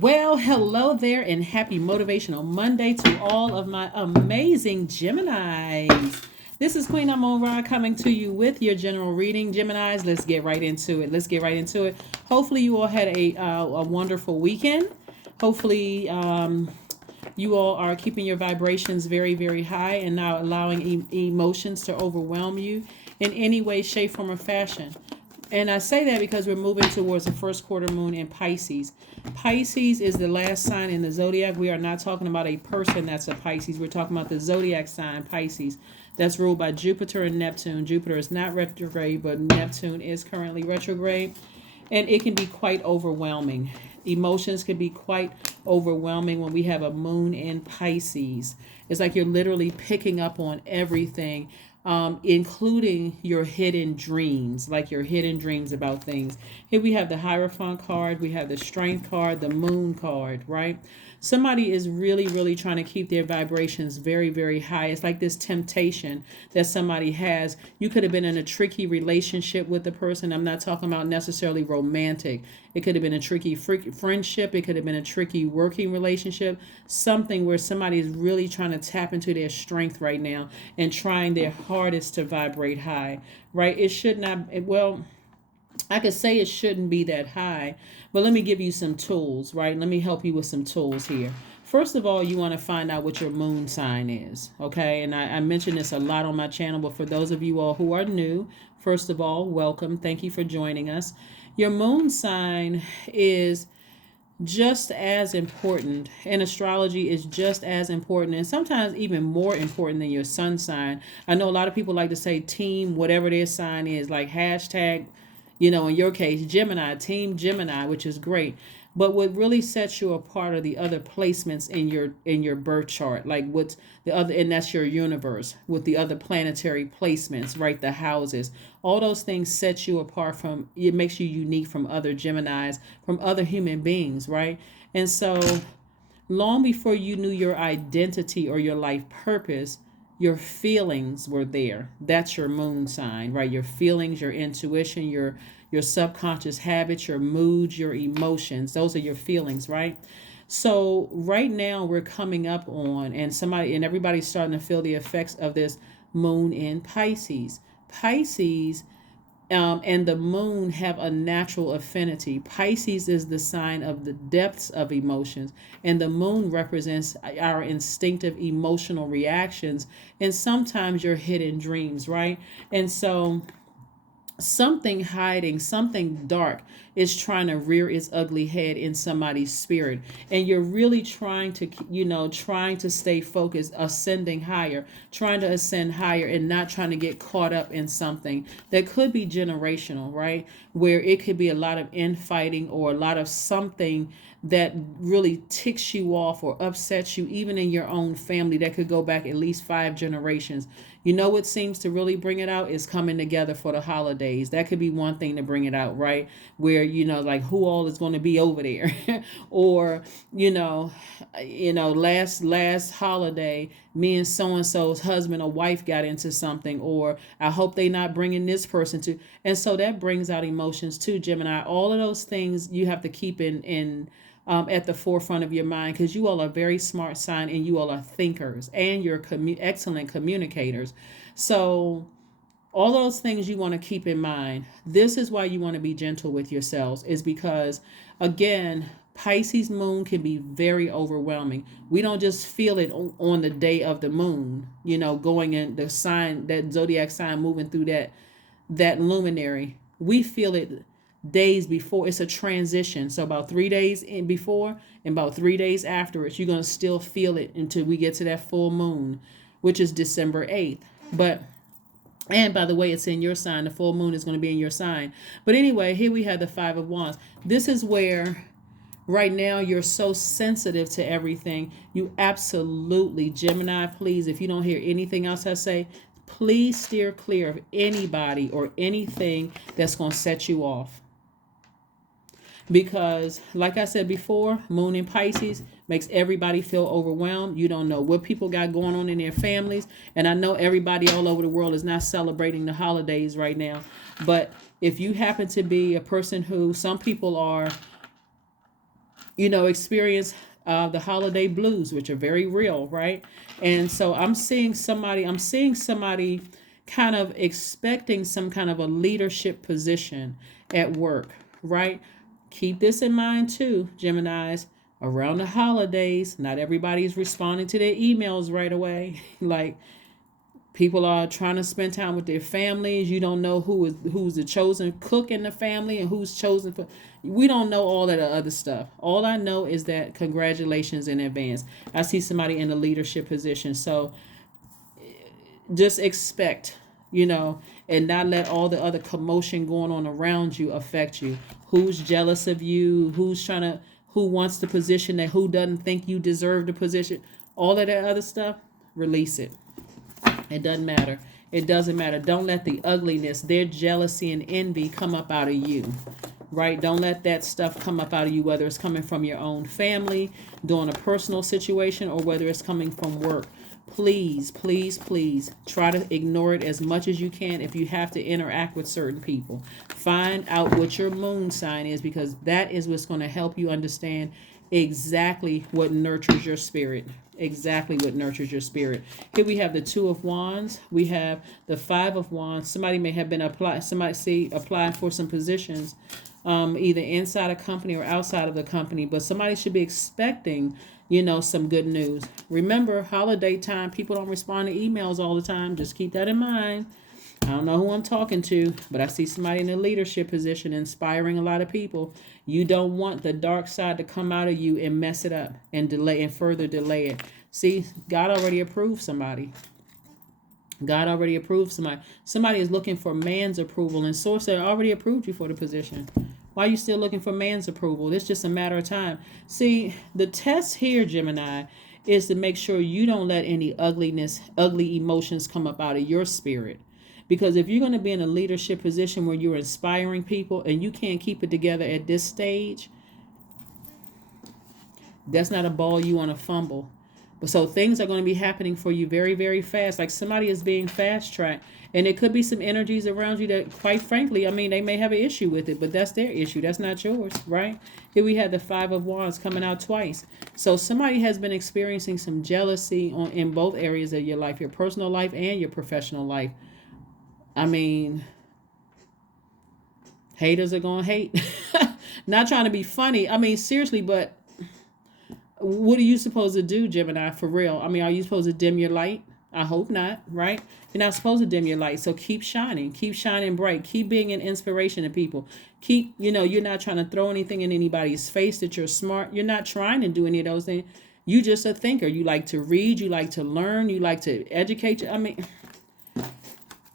Well, hello there, and happy Motivational Monday to all of my amazing Geminis. This is Queen Amon coming to you with your general reading. Geminis, let's get right into it. Hopefully, you all had a wonderful weekend. Hopefully, you all are keeping your vibrations very, very high and not allowing emotions to overwhelm you in any way, shape, form, or fashion. And I say that because we're moving towards the first quarter moon in Pisces. Pisces is the last sign in the zodiac. We are not talking about a person that's a Pisces. We're talking about the zodiac sign, Pisces, that's ruled by Jupiter and Neptune. Jupiter is not retrograde, but Neptune is currently retrograde. And it can be quite overwhelming. Emotions can be quite overwhelming when we have a moon in Pisces. It's like you're literally picking up on everything, including your hidden dreams, like your hidden dreams about things. Here we have the Hierophant card, we have the Strength card, the Moon card, right? Somebody is really, really trying to keep their vibrations very, very high. It's like this temptation that somebody has. You could have been in a tricky relationship with the person. I'm not talking about necessarily romantic. It could have been a tricky friendship. It could have been a tricky working relationship. Something where somebody is really trying to tap into their strength right now and trying their hardest to vibrate high, right? It should not, well, I could say it shouldn't be that high, but let me give you some tools, right? Let me help you with some tools here. First of all, you want to find out what your moon sign is, okay? And I mention this a lot on my channel, but for those of you all who are new, first of all, welcome. Thank you for joining us. Your moon sign is just as important, and astrology is just as important, and sometimes even more important than your sun sign. I know a lot of people like to say team, whatever their sign is, like hashtag, in your case, Gemini, team Gemini, which is great. But what really sets you apart are the other placements in your birth chart, like what's the other, and that's your universe with the other planetary placements, right? The houses, all those things set you apart from. It makes you unique from other Geminis, from other human beings, right? And so, long before you knew your identity or your life purpose, your feelings were there. That's your moon sign, right? Your feelings, your intuition, your subconscious habits, your moods, your emotions. Those are your feelings, right? So right now we're coming up on, and everybody's starting to feel the effects of this moon in Pisces. Pisces and the moon have a natural affinity. Pisces is the sign of the depths of emotions, and the moon represents our instinctive emotional reactions and sometimes your hidden dreams, right? And so something hiding, something dark is trying to rear its ugly head in somebody's spirit, and you're really trying to stay focused, ascending higher, trying to ascend higher, and not trying to get caught up in something that could be generational, right? Where it could be a lot of infighting or a lot of something that really ticks you off or upsets you, even in your own family, that could go back at least 5 generations. What seems to really bring it out is coming together for the holidays. That could be one thing to bring it out, right? Where, like who all is going to be over there or, last holiday, me and so-and-so's husband or wife got into something, or I hope they not bringing this person to. And so that brings out emotions too, Gemini. All of those things you have to keep in at the forefront of your mind, because you all are very smart sign, and you all are thinkers, and you're excellent communicators. So all those things you want to keep in mind. This is why you want to be gentle with yourselves, is because, again, Pisces moon can be very overwhelming. We don't just feel it on the day of the moon, going in the sign, that zodiac sign, moving through that luminary. We feel it days before. It's a transition. So about 3 days in before and about 3 days afterwards, you're going to still feel it until we get to that full moon, which is December 8th. And by the way, it's in your sign. The full moon is going to be in your sign. But anyway, here we have the Five of Wands. This is where right now you're so sensitive to everything. You absolutely, Gemini, please, if you don't hear anything else I say, please steer clear of anybody or anything that's going to set you off. Because, like I said before, moon in Pisces makes everybody feel overwhelmed. You don't know what people got going on in their families. And I know everybody all over the world is not celebrating the holidays right now. But if you happen to be a person who, some people are experience the holiday blues, which are very real, right? And so I'm seeing somebody kind of expecting some kind of a leadership position at work, right? Keep this in mind too, Geminis. Around the holidays, not everybody's responding to their emails right away. Like, people are trying to spend time with their families. You don't know who's the chosen cook in the family and who's chosen for. We don't know all of the other stuff. All I know is that congratulations in advance. I see somebody in a leadership position. So just expect, and not let all the other commotion going on around you affect you. Who's jealous of you? Who wants the position, that who doesn't think you deserve the position? All of that other stuff, release it. It doesn't matter. It doesn't matter. Don't let the ugliness, their jealousy and envy come up out of you. Right? Don't let that stuff come up out of you, whether it's coming from your own family, during a personal situation, or whether it's coming from work. Please, please, please try to ignore it as much as you can if you have to interact with certain people. Find out what your moon sign is, because that is what's going to help you understand exactly what nurtures your spirit. Exactly what nurtures your spirit. Here we have the Two of Wands. We have the Five of Wands. Somebody may have been applying for some positions, either inside a company or outside of the company, but somebody should be expecting, some good news. Remember, holiday time, people don't respond to emails all the time. Just keep that in mind. I don't know who I'm talking to, but I see somebody in a leadership position inspiring a lot of people. You don't want the dark side to come out of you and mess it up and delay and further delay it. See, God already approved somebody. God already approved somebody. Somebody is looking for man's approval, and Source already approved you for the position. Why are you still looking for man's approval? It's just a matter of time. See, the test here, Gemini, is to make sure you don't let any ugly emotions come up out of your spirit. Because if you're going to be in a leadership position where you're inspiring people and you can't keep it together at this stage, that's not a ball you want to fumble. But so things are going to be happening for you very, very fast. Like somebody is being fast tracked. And it could be some energies around you that, quite frankly, they may have an issue with it, but that's their issue. That's not yours, right? Here we had the Five of Wands coming out twice. So somebody has been experiencing some jealousy in both areas of your life, your personal life and your professional life. Haters are going to hate. Not trying to be funny. Seriously, but what are you supposed to do, Gemini, for real? Are you supposed to dim your light? I hope not, right? You're not supposed to dim your light. So keep shining bright. Keep being an inspiration to people. You're not trying to throw anything in anybody's face that you're smart. You're not trying to do any of those things. You just a thinker. You like to read. You like to learn. You like to educate.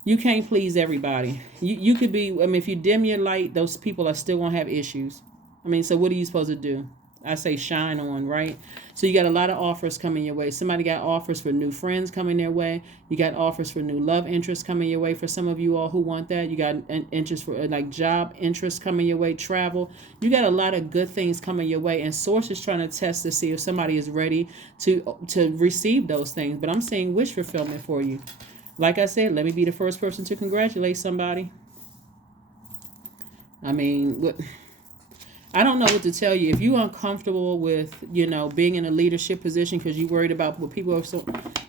You can't please everybody. You could be, if you dim your light, those people are still going to have issues. So what are you supposed to do? I say shine on, right? So you got a lot of offers coming your way. Somebody got offers for new friends coming their way. You got offers for new love interests coming your way for some of you all who want that. You got an interest for like job interests coming your way, travel. You got a lot of good things coming your way. And Source is trying to test to see if somebody is ready to receive those things. But I'm seeing wish fulfillment for you. Like I said, let me be the first person to congratulate somebody. I don't know what to tell you. If you're uncomfortable with, being in a leadership position because you're worried about what people are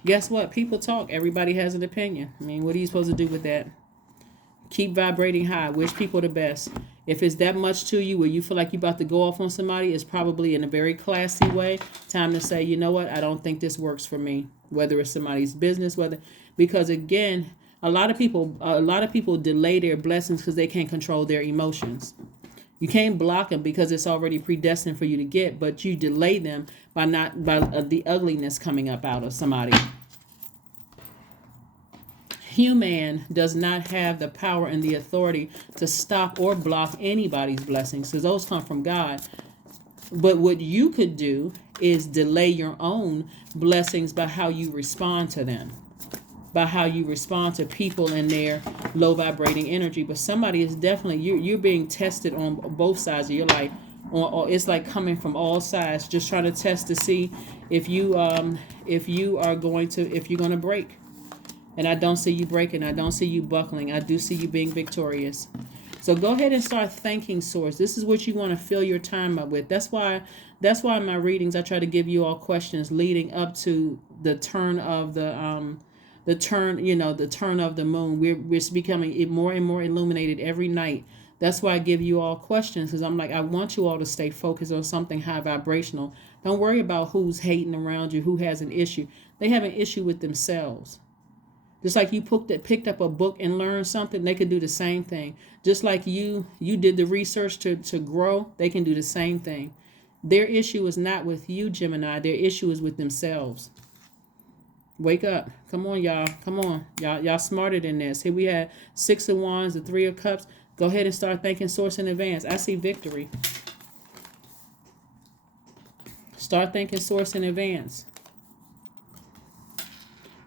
guess what? People talk. Everybody has an opinion. What are you supposed to do with that? Keep vibrating high. Wish people the best. If it's that much to you where you feel like you're about to go off on somebody, it's probably in a very classy way. Time to say, you know what? I don't think this works for me. Whether it's somebody's business, because again, a lot of people delay their blessings because they can't control their emotions. You can't block them because it's already predestined for you to get, but you delay them by the ugliness coming up out of somebody. Human does not have the power and the authority to stop or block anybody's blessings because those come from God. But what you could do is delay your own blessings by how you respond to them, by how you respond to people in their low vibrating energy. But somebody is definitely, you're being tested on both sides of your life. Or it's like coming from all sides, just trying to test to see if you're going to break. And I don't see you breaking. I don't see you buckling. I do see you being victorious. So So go ahead and start thanking source. This is what you want to fill your time up with. That's why in my readings I try to give you all questions leading up to the turn of the turn of the moon. We're becoming more and more illuminated every night. That's why I give you all questions, because I'm like, I want you all to stay focused on something high vibrational. Don't worry about who's hating around you, who has an issue. They have an issue with themselves. Just like you picked up a book and learned something, they could do the same thing. Just like you did the research to grow, they can do the same thing. Their issue is not with you, Gemini. Their issue is with themselves. Wake up. Come on, y'all. Come on. Y'all smarter than this. Here we had 6 of Wands, the 3 of Cups. Go ahead and start thanking source in advance. I see victory. Start thanking source in advance.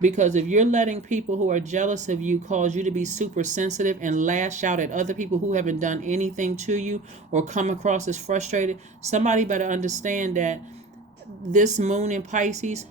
Because if you're letting people who are jealous of you cause you to be super sensitive and lash out at other people who haven't done anything to you or come across as frustrated, somebody better understand that this moon in Pisces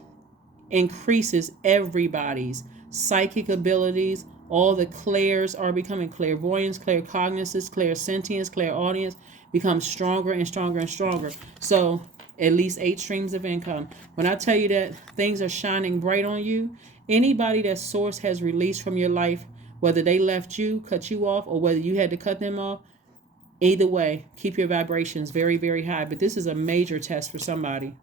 increases everybody's psychic abilities. All the clairs are becoming clairvoyance, claircognizance, clairsentience, clairaudience, become stronger and stronger and stronger. So at least 8 streams of income. When I tell you that things are shining bright on you, anybody that source has released from your life, whether they left you, cut you off, or whether you had to cut them off, either way, keep your vibrations very, very high. But this is a major test for somebody.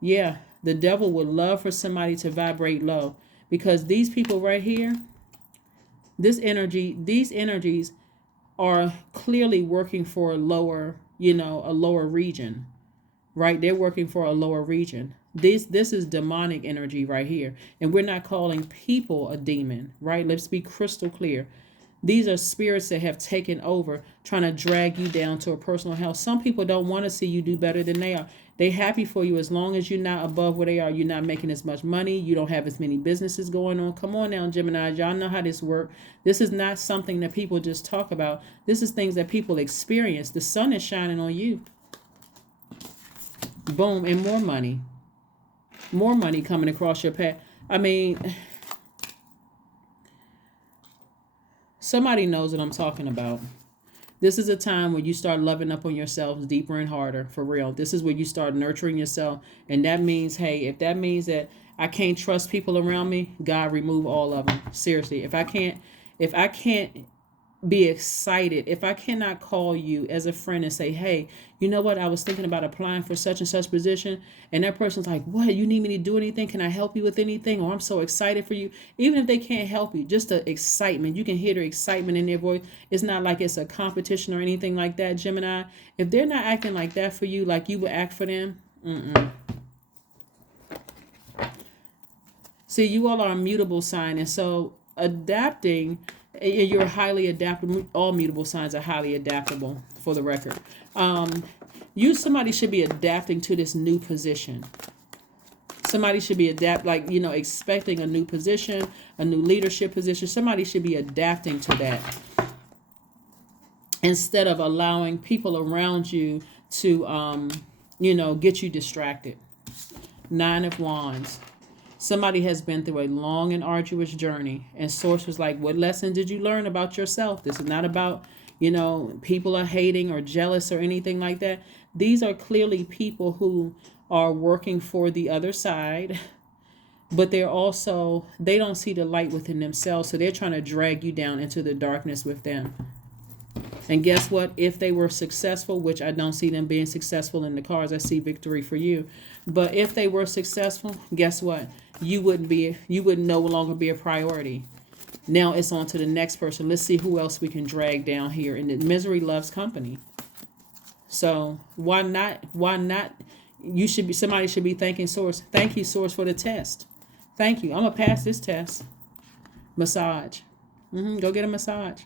Yeah, the devil would love for somebody to vibrate low, because these people right here, these energies are clearly working for a lower region, right? They're working for a lower region. This is demonic energy right here. And we're not calling people a demon, right? Let's be crystal clear. These are spirits that have taken over, trying to drag you down to a personal hell. Some people don't want to see you do better than they are. They're happy for you as long as you're not above where they are. You're not making as much money. You don't have as many businesses going on. Come on now, Gemini. Y'all know how this works. This is not something that people just talk about. This is things that people experience. The sun is shining on you. Boom, and more money. More money coming across your path. I mean, somebody knows what I'm talking about. This is a time where you start loving up on yourself deeper and harder, for real. This is where you start nurturing yourself. And that means, hey, if that means that I can't trust people around me, God, remove all of them. Seriously, if I can't be excited, if I cannot call you as a friend and say, hey, you know what, I was thinking about applying for such and such position, and that person's like, what, you need me to do anything? Can I help you with anything? Or I'm so excited for you. Even if they can't help you, just the excitement, you can hear the excitement in their voice. It's not like it's a competition or anything like that, Gemini. If they're not acting like that for you, like you would act for them, See, you all are a mutable sign, and so adapting, you're highly adaptable. All mutable signs are highly adaptable, for the record. Somebody should be adapting to this new position. Somebody should be expecting a new position, a new leadership position. Somebody should be adapting to that, instead of allowing people around you to, get you distracted. 9 of Wands. Somebody has been through a long and arduous journey, and source was like, what lesson did you learn about yourself? This is not about, people are hating or jealous or anything like that. These are clearly people who are working for the other side, but they don't see the light within themselves. So they're trying to drag you down into the darkness with them. And guess what? If they were successful, which I don't see them being successful in the cards, I see victory for you. But if they were successful, guess what? You would no longer be a priority. Now it's on to the next person. Let's see who else we can drag down here. And misery loves company. So why not? Somebody should be thanking source. Thank you, source, for the test. Thank you. I'm gonna pass this test. Massage. Go get a massage.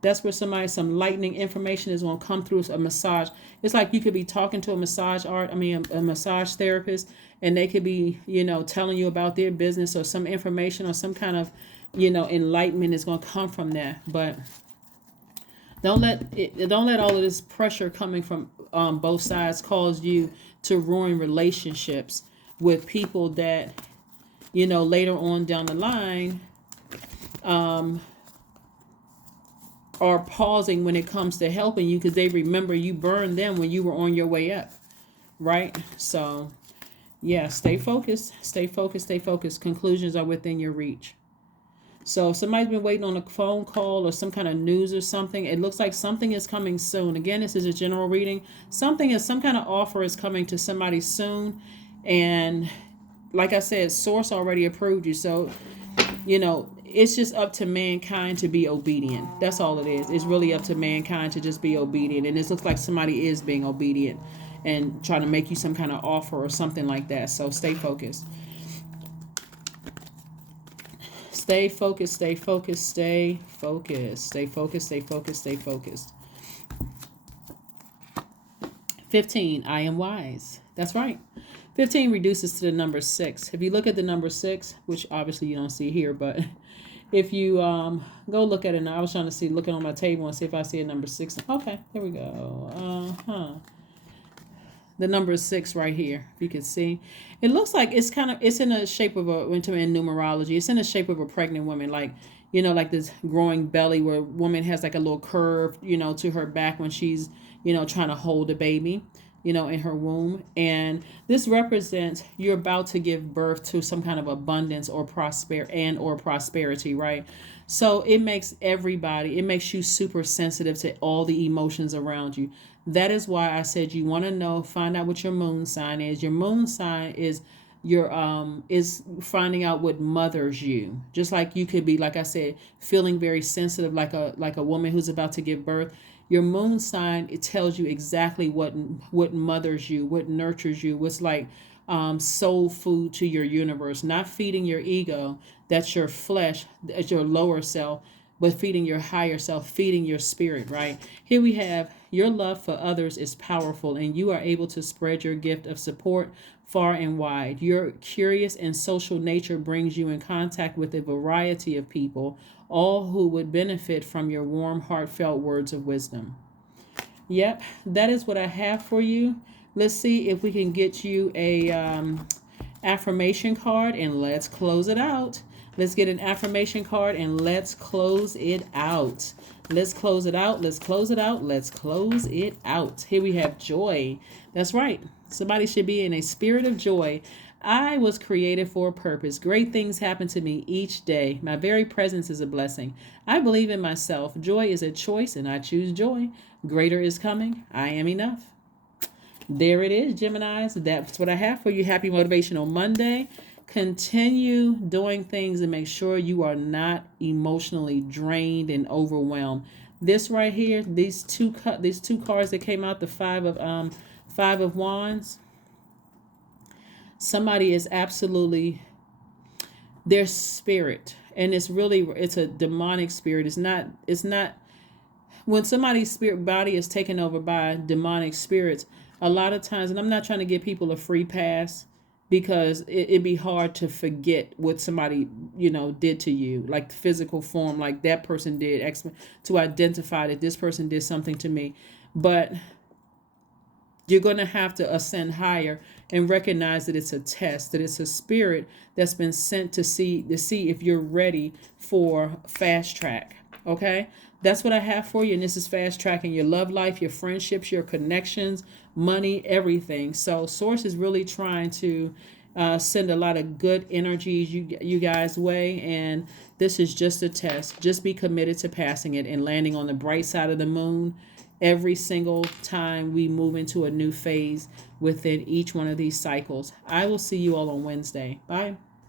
That's where some lightning information is going to come through a massage. It's like you could be talking to a massage therapist, and they could be, telling you about their business or some information or some kind of, enlightenment is going to come from that. But don't let all of this pressure coming from both sides cause you to ruin relationships with people that, later on down the line, are pausing when it comes to helping you because they remember you burned them when you were on your way up, right? So, yeah, stay focused, stay focused, stay focused. Conclusions are within your reach. So if somebody's been waiting on a phone call or some kind of news or something, it looks like something is coming soon. Again, this is a general reading. Some kind of offer is coming to somebody soon. And like I said, source already approved you. So, it's just up to mankind to be obedient. That's all it is. It's really up to mankind to just be obedient. And it looks like somebody is being obedient and trying to make you some kind of offer or something like that. So stay focused. Stay focused, stay focused, stay focused, stay focused, stay focused, stay focused. 15, I am wise. That's right. 15 reduces to the number 6. If you look at the number 6, which obviously you don't see here, but if you go look at it now, I was trying to looking on my table and see if I see a number 6. Okay, there we go. The number 6 right here, if you can see. It looks like it's in a shape of in numerology, it's in the shape of a pregnant woman, like, like this growing belly where a woman has like a little curve, to her back when she's, trying to hold a baby, in her womb. And this represents you're about to give birth to some kind of abundance or prosperity, right? So it makes you super sensitive to all the emotions around you. That is why I said you want to find out what your moon sign is. Your moon sign is is finding out what mothers you. Just like you could be, like I said, feeling very sensitive, like a woman who's about to give birth. Your moon sign, it tells you exactly what mothers you, what nurtures you, what's like soul food to your universe. Not feeding your ego, that's your flesh, that's your lower self, but feeding your higher self, feeding your spirit, right? Here we have your love for others is powerful, and you are able to spread your gift of support far and wide. Your curious and social nature brings you in contact with a variety of people, all who would benefit from your warm, heartfelt words of wisdom. Yep, that is what I have for you. Let's see if we can get you a affirmation card, and let's close it out. Let's get an affirmation card and let's close it out. Let's close it out. Let's close it out. Let's close it out. Here we have joy. That's right. Somebody should be in a spirit of joy. I was created for a purpose. Great things happen to me each day. My very presence is a blessing. I believe in myself. Joy is a choice and I choose joy. Greater is coming. I am enough. There it is, Geminis. That's what I have for you. Happy Motivational Monday. Continue doing things and make sure you are not emotionally drained and overwhelmed. This right here, these two cards that came out, the five of wands. Somebody is absolutely their spirit, and it's a demonic spirit. It's not when somebody's spirit body is taken over by demonic spirits. A lot of times, and I'm not trying to give people a free pass, because it'd be hard to forget what somebody, did to you, like physical form, like that person did, to identify that this person did something to me. But you're going to have to ascend higher and recognize that it's a test, that it's a spirit that's been sent to see if you're ready for fast track. Okay? That's what I have for you. And this is fast tracking your love life, your friendships, your connections, money, everything. So Source is really trying to send a lot of good energies you guys' way. And this is just a test. Just be committed to passing it and landing on the bright side of the moon every single time we move into a new phase within each one of these cycles. I will see you all on Wednesday. Bye.